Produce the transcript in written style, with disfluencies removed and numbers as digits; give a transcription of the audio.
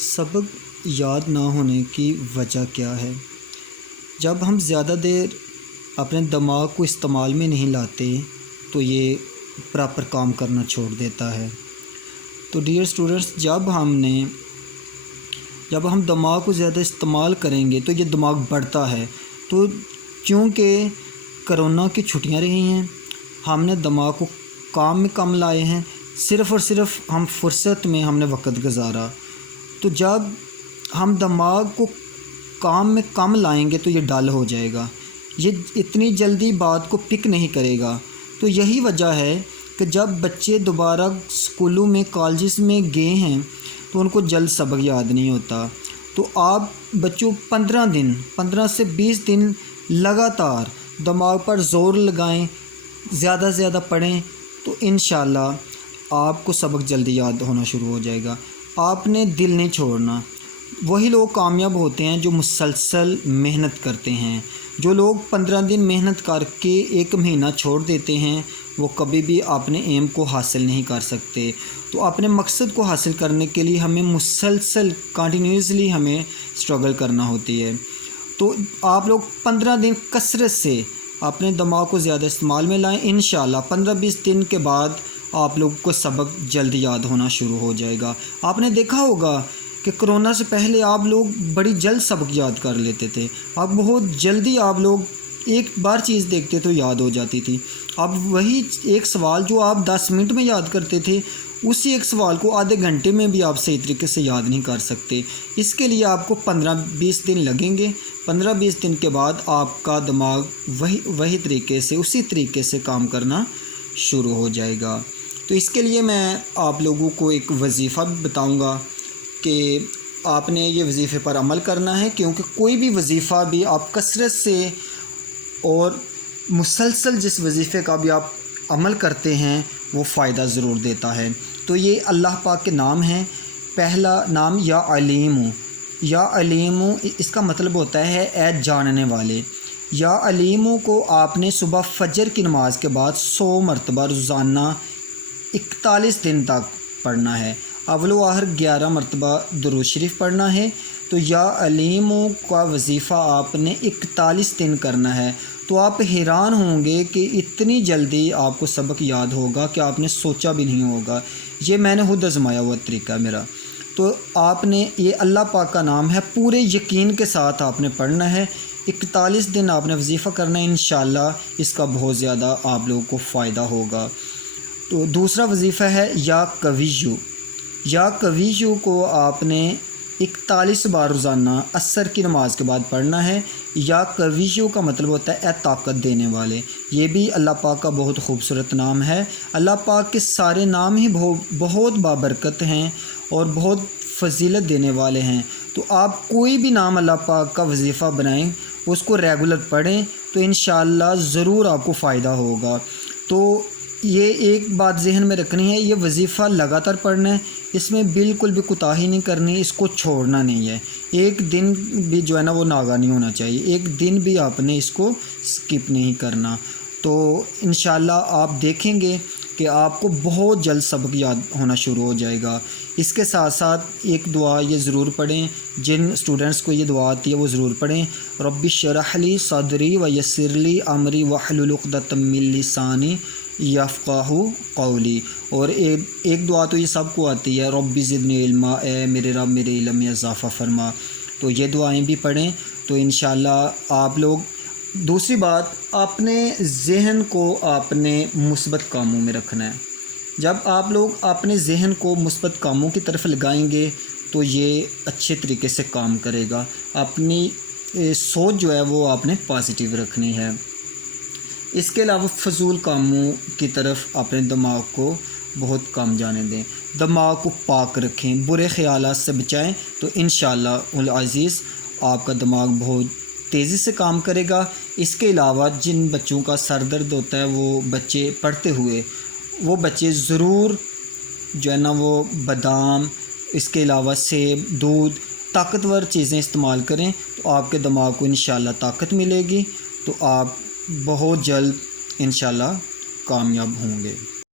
سبق یاد نہ ہونے کی وجہ کیا ہے؟ جب ہم زیادہ دیر اپنے دماغ کو استعمال میں نہیں لاتے تو یہ پراپر کام کرنا چھوڑ دیتا ہے۔ تو ڈیئر اسٹوڈنٹس، جب ہم دماغ کو زیادہ استعمال کریں گے تو یہ دماغ بڑھتا ہے۔ تو چونکہ کرونا کی چھٹیاں رہی ہیں، ہم نے دماغ کو کام میں کم لائے ہیں، صرف اور صرف ہم فرصت میں ہم نے وقت گزارا۔ تو جب ہم دماغ کو کام میں کم لائیں گے تو یہ ڈل ہو جائے گا، یہ اتنی جلدی بات کو پک نہیں کرے گا۔ تو یہی وجہ ہے کہ جب بچے دوبارہ اسکولوں میں کالجز میں گئے ہیں تو ان کو جلد سبق یاد نہیں ہوتا۔ تو آپ بچوں 15 سے 20 دن لگاتار دماغ پر زور لگائیں، زیادہ سے زیادہ پڑھیں، تو انشاءاللہ آپ کو سبق جلدی یاد ہونا شروع ہو جائے گا۔ آپ نے دل نہیں چھوڑنا۔ وہی لوگ کامیاب ہوتے ہیں جو مسلسل محنت کرتے ہیں۔ جو لوگ 15 دن محنت کر کے 1 مہینہ چھوڑ دیتے ہیں وہ کبھی بھی اپنے ایم کو حاصل نہیں کر سکتے۔ تو اپنے مقصد کو حاصل کرنے کے لیے ہمیں مسلسل کنٹینیوسلی ہمیں اسٹرگل کرنا ہوتی ہے۔ تو آپ لوگ 15 دن کثرت سے اپنے دماغ کو زیادہ استعمال میں لائیں، انشاءاللہ 15-20 دن کے بعد آپ لوگوں کو سبق جلد یاد ہونا شروع ہو جائے گا۔ آپ نے دیکھا ہوگا کہ کرونا سے پہلے آپ لوگ بڑی جلد سبق یاد کر لیتے تھے۔ اب بہت جلدی آپ لوگ ایک بار چیز دیکھتے تو یاد ہو جاتی تھی۔ اب وہی ایک سوال جو آپ 10 منٹ میں یاد کرتے تھے، اسی ایک سوال کو آدھے گھنٹے میں بھی آپ صحیح طریقے سے یاد نہیں کر سکتے۔ اس کے لیے آپ کو 15-20 دن لگیں گے۔ 15-20 دن کے بعد آپ کا دماغ وہی طریقے سے اسی طریقے سے کام کرنا شروع ہو جائے گا۔ تو اس کے لیے میں آپ لوگوں کو ایک وظیفہ بھی بتاؤں گا کہ آپ نے یہ وظیفے پر عمل کرنا ہے، کیونکہ کوئی بھی وظیفہ بھی آپ کثرت سے اور مسلسل جس وظیفے کا بھی آپ عمل کرتے ہیں وہ فائدہ ضرور دیتا ہے۔ تو یہ اللہ پاک کے نام ہیں۔ پہلا نام یا علیم، یا علیم اس کا مطلب ہوتا ہے اے جاننے والے۔ یا علیم کو آپ نے صبح فجر کی نماز کے بعد 100 مرتبہ روزانہ 41 دن تک پڑھنا ہے۔ اول و آخر 11 مرتبہ درود شریف پڑھنا ہے۔ تو یا علیم کا وظیفہ آپ نے 41 دن کرنا ہے۔ تو آپ حیران ہوں گے کہ اتنی جلدی آپ کو سبق یاد ہوگا کہ آپ نے سوچا بھی نہیں ہوگا۔ یہ میں نے خود آزمایا ہوا طریقہ میرا۔ تو آپ نے یہ اللہ پاک کا نام ہے، پورے یقین کے ساتھ آپ نے پڑھنا ہے۔ 41 دن آپ نے وظیفہ کرنا ہے، انشاءاللہ اس کا بہت زیادہ آپ لوگوں کو فائدہ ہوگا۔ تو دوسرا وظیفہ ہے یا قویو۔ یا قویو کو آپ نے 41 بار روزانہ عصر کی نماز کے بعد پڑھنا ہے۔ یا قویو کا مطلب ہوتا ہے اے طاقت دینے والے۔ یہ بھی اللہ پاک کا بہت خوبصورت نام ہے۔ اللہ پاک کے سارے نام ہی بہت بابرکت ہیں اور بہت فضیلت دینے والے ہیں۔ تو آپ کوئی بھی نام اللہ پاک کا وظیفہ بنائیں، اس کو ریگولر پڑھیں تو انشاءاللہ ضرور آپ کو فائدہ ہوگا۔ تو یہ ایک بات ذہن میں رکھنی ہے، یہ وظیفہ لگاتار پڑھنا ہے، اس میں بالکل بھی کوتاہی نہیں کرنی، اس کو چھوڑنا نہیں ہے۔ ایک دن بھی جو ہے نا وہ ناغا نہیں ہونا چاہیے، ایک دن بھی آپ نے اس کو سکپ نہیں کرنا۔ تو انشاءاللہ آپ دیکھیں گے کہ آپ کو بہت جلد سبق یاد ہونا شروع ہو جائے گا۔ اس کے ساتھ ساتھ ایک دعا یہ ضرور پڑھیں، جن اسٹوڈنٹس کو یہ دعا آتی ہے وہ ضرور پڑھیں، رب اشرح لی صدری ویسر لی امری واحلل عقدۃ من لسانی یفقہوا قولی۔ اور ایک دعا تو یہ سب کو آتی ہے، رب زدنی علما، اے میرے رب میرے علم میں اضافہ فرما۔ تو یہ دعائیں بھی پڑھیں تو انشاءاللہ آپ لوگ۔ دوسری بات، اپنے ذہن کو آپ نے مثبت کاموں میں رکھنا ہے۔ جب آپ لوگ اپنے ذہن کو مثبت کاموں کی طرف لگائیں گے تو یہ اچھے طریقے سے کام کرے گا۔ اپنی سوچ جو ہے وہ آپ نے پازیٹیو رکھنی ہے۔ اس کے علاوہ فضول کاموں کی طرف اپنے دماغ کو بہت کم جانے دیں، دماغ کو پاک رکھیں، برے خیالات سے بچائیں، تو انشاءاللہ العزیز آپ کا دماغ بہت تیزی سے کام کرے گا۔ اس کے علاوہ جن بچوں کا سر درد ہوتا ہے، وہ بچے پڑھتے ہوئے وہ بچے ضرور جو ہے نا وہ بادام، اس کے علاوہ سیب، دودھ، طاقتور چیزیں استعمال کریں تو آپ کے دماغ کو انشاءاللہ طاقت ملے گی، تو آپ بہت جلد انشاءاللہ کامیاب ہوں گے۔